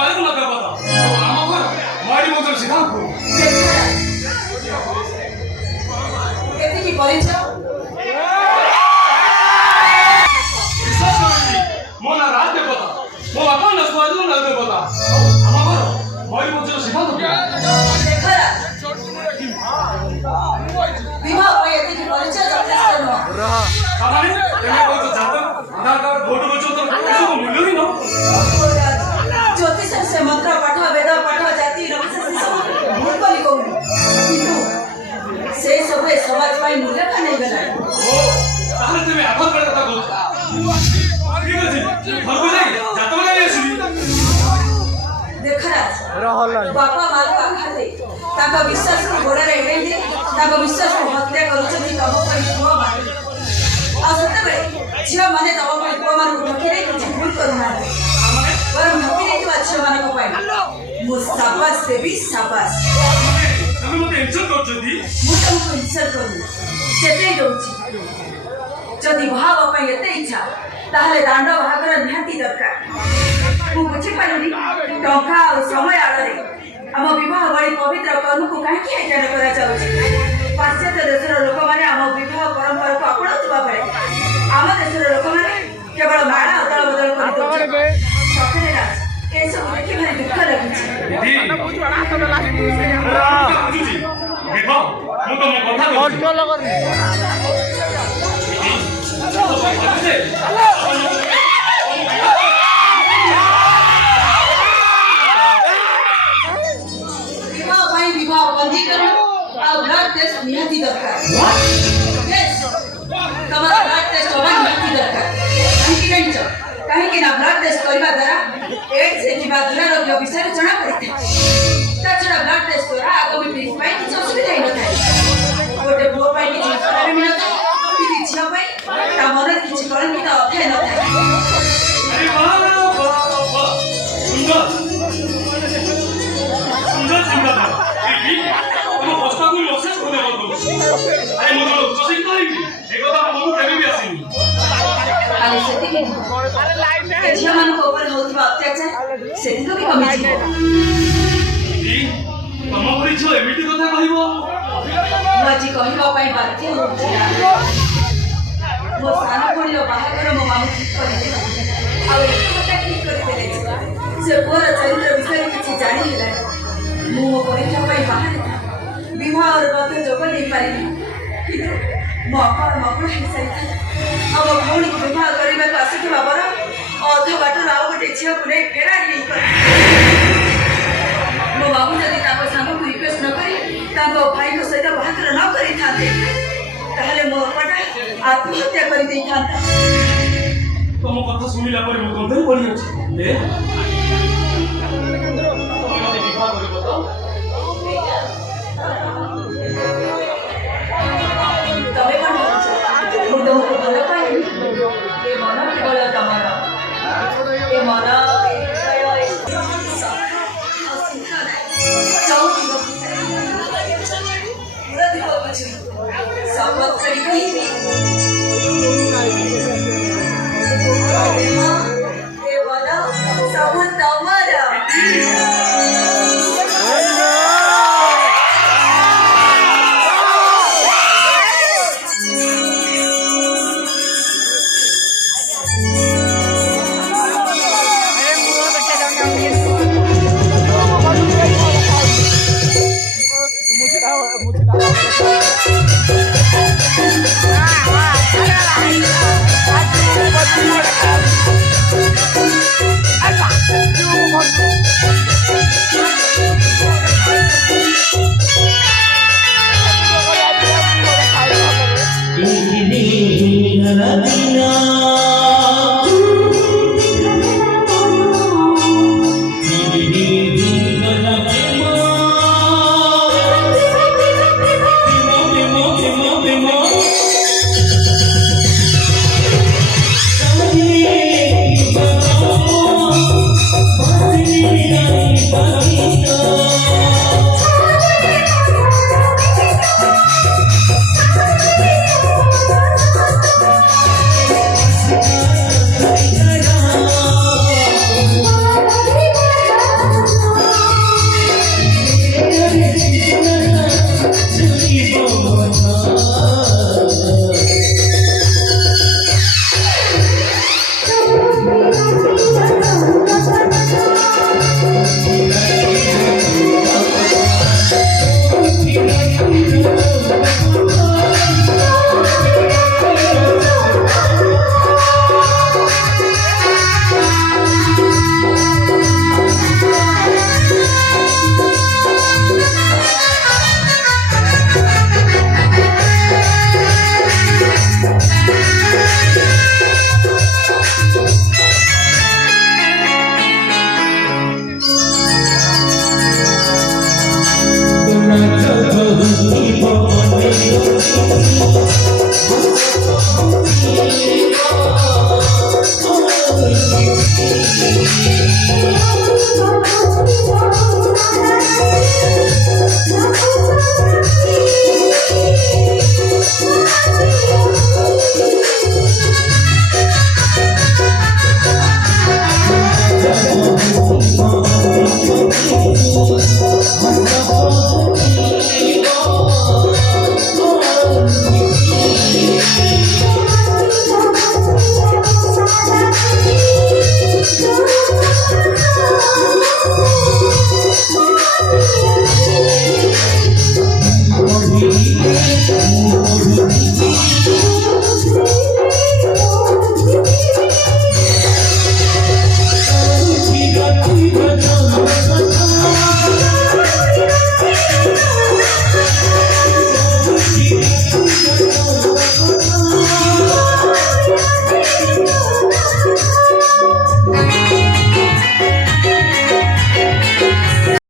ବାଳକୁ ଲଗା ପଦ ଆମ ଘର ମାରି ମନ୍ଦିର ସିଧାକୁ ଏତିକି ପରିଚୟ ବିଶ୍ୱାସ କରନ୍ତି ମୋ ନାଁ ରାଜ ଦେବତା ମୋ ବାପା ନା ସ୍ୱାଧୀନ ରାଜ ଦେବତା ଆମ ଘର ମାରି ମନ୍ଦିର ସିଧାକୁ ବିବାହ ପାଇଁ ଏତିକି ପରିଚୟ ଯଥେଷ୍ଟ ନୁହଁ। ତାମାନେ ତେମେ କହୁଛ ଜାତ ଆଧାର କାର୍ଡ ଭୋଟ କରୁଛ ତ ଏସବୁ ମୂଲ୍ୟ ହିଁ ନୁହଁ ଜ୍ୟୋତିଷ ସେ ମନ୍ତ୍ର ପାଠ ବେଦ ପାଠ ଜାତି ଭୁଲ ବୋଲି କହୁନି କିନ୍ତୁ ସେ ସବୁ ଏ ସମାଜ ପାଇଁ ମୂଲ୍ୟବାନ ହେଇଗଲାଣି। ଓ ତାହେଲେ ତେମେ ଆଧାର କାର୍ଡ କଥା କହୁଛ ଠିକ ଅଛି ଘରକୁ ଯାଇ ଜାତ ଲଗାଇ ଆସିବି ଦେଖରାଜ ବାପା ମାଙ୍କ ଆଘାତରେ ତାଙ୍କ ବିଶ୍ୱାସକୁ ଗୋଡ଼ରେ ଏଡ଼େଇ ଦେଇ ତାଙ୍କ ବିଶ୍ୱାସକୁ ହତ୍ୟା କରୁଛନ୍ତି ତମ ପରି ପୁଅମାନେ ଆଉ ସେତେବେଳେ ଝିଅମାନେ ତମ ପରି ପୁଅମାନଙ୍କୁ ଠକି ଦେଇ କିଛି ଭୁଲ କରୁନାହାନ୍ତି ବରଂ ଠକି ଦେଇଥିବା ଝିଅମାନଙ୍କ ପାଇଁ ମୁଁ ସାବାସ ଦେବି ସାବାସ। ତମେ ମୋତେ ଇନସଲ୍ଟ କରୁଛନ୍ତି ମୁଁ ତମକୁ ଇନସଲ୍ଟ କରୁନି ଚେତେଇ ଦଉଛି ଯଦି ବାହା ହେବା ପାଇଁ ଏତେ ଇଚ୍ଛା ତାହେଲେ ଦାଣ୍ଡ ବାହାଘର ନିହାତି ଦରକାର। ମୁଁ ବୁଝିପାରିଲି ଟଙ୍କା ଆଉ ସମୟ ଆଳରେ ଆମ ବିବାହ ଭଳି ପବିତ୍ର କର୍ମକୁ କାହିଁକି ହାଇଜାଡ଼ କରାଯାଉଛି। ପାଶ୍ଚାତ୍ୟ ଦେଶର ଲୋକମାନେ ଆମ ବିବାହ ପରମ୍ପରାକୁ ଆପଣାଉଥିବା ବେଳେ ଆମ ଦେଶର ଲୋକମାନେ କେବଳ ମାଳା ଅଦଳ ବଦଳ କରିଦେଉଛନ୍ତି। ସତରେ ରାଜ ଏସବୁ ଦେଖି ଭାରି ଦୁଃଖ ଲାଗୁଛି। ବିବାହ ପାଇଁ ବିବାହ ପଞ୍ଜୀକରଣ ଆଉ ବ୍ଲଡ ଟେଷ୍ଟ ନିହାତି ଦରକାର। ତମର ବ୍ଲଡ ଟେଷ୍ଟ ହବା ନିହାତି ଦରକାର କାହିଁକି ଜାଣିଛ କାହିଁକି ନା ବ୍ଲଡ ଟେଷ୍ଟ କରିବା ଦ୍ୱାରା ଏଡ୍ସ କିମ୍ବା ଦୁରାରୋଗ୍ୟ ବିଷୟରେ ଜଣା ପଡ଼ିଥାଏ। ତା ଛଡ଼ା ବ୍ଲଡ ଟେଷ୍ଟ ଦ୍ୱାରା ଆଗାମୀ ପିଢ଼ି ପାଇଁ କିଛି ଅସୁବିଧା ହେଇନଥାଏ। ଗୋଟେ ପୁଅ ପାଇଁ କିଛି ଉତ୍ତରରେ ମିଳିନଥାଏ କିଛି ଝିଅ ପାଇଁ ତା ମନରେ କିଛି କଳଙ୍କିତ ଅଧ୍ୟାୟ ନଥାଏ। ଝିଅମାନଙ୍କ ଉପରେ ହେଉଥିବା ଅତ୍ୟାଚାର ସେତିକ ବି କମିଯିବ। ତମ ପରି ଝିଅ ଏମିତି କଥା କହିବ ମୁଁ ଆଜି କହିବା ପାଇଁ ବାଧ୍ୟ ହେଉଛି ମୋ ସାନ ଭଉଣୀର ବାହାଘର ମୋ ମାମୁଁ ଠିକ୍ କରିଦେଲେ ଆଉ ଏକ କଥା ଠିକ୍ କରିଦେଲେ ସେ ପୁଅର ଚରିତ୍ର ବିଷୟରେ କିଛି ଜାଣି ହେଲାଣି। ମୁଁ ମୋ ପରୀକ୍ଷା ପାଇଁ ବାହାରିଥାଏ ବିବାହରେ ମଧ୍ୟ ଯୋଗ ଦେଇପାରିନି କିନ୍ତୁ ମୋ ଅପା ମଙ୍ଗଳ ହେଇସାରିଥାଏ ଆଉ ମୋ ଭଉଣୀକୁ ବିବାହ କରିବାକୁ ଆସୁଥିବା ବର ଅଧ ବାଟରୁ ଆଉ ଗୋଟେ ଝିଅକୁ ନେଇ ଫେରାର ହେଇଗଲେ। ମୋ ବାବୁ ଯଦି ତାଙ୍କ ସାଙ୍ଗକୁ ରିକ୍ୱେଷ୍ଟ ନ କରି ତାଙ୍କ ଭାଇଙ୍କ ସହିତ ବାହାଘର ନ କରିଥାନ୍ତେ ତାହେଲେ ମୋ ଅପାଟା ଆତ୍ମହତ୍ୟା କରିଦେଇଥାନ୍ତା। ତମ କଥା ଶୁଣିଲା ପରେ ମୁଁ ଗନ୍ଧରେ ପଡ଼ିଯାଉଛି। ତମେ କଣ ଭାବୁଛ ମୁଁ ତମକୁ ଭଲ ପାଇବି? ଏ ମନ କେବଳ ତମର ଏ ମନ ଶପଥ କରି କହିବି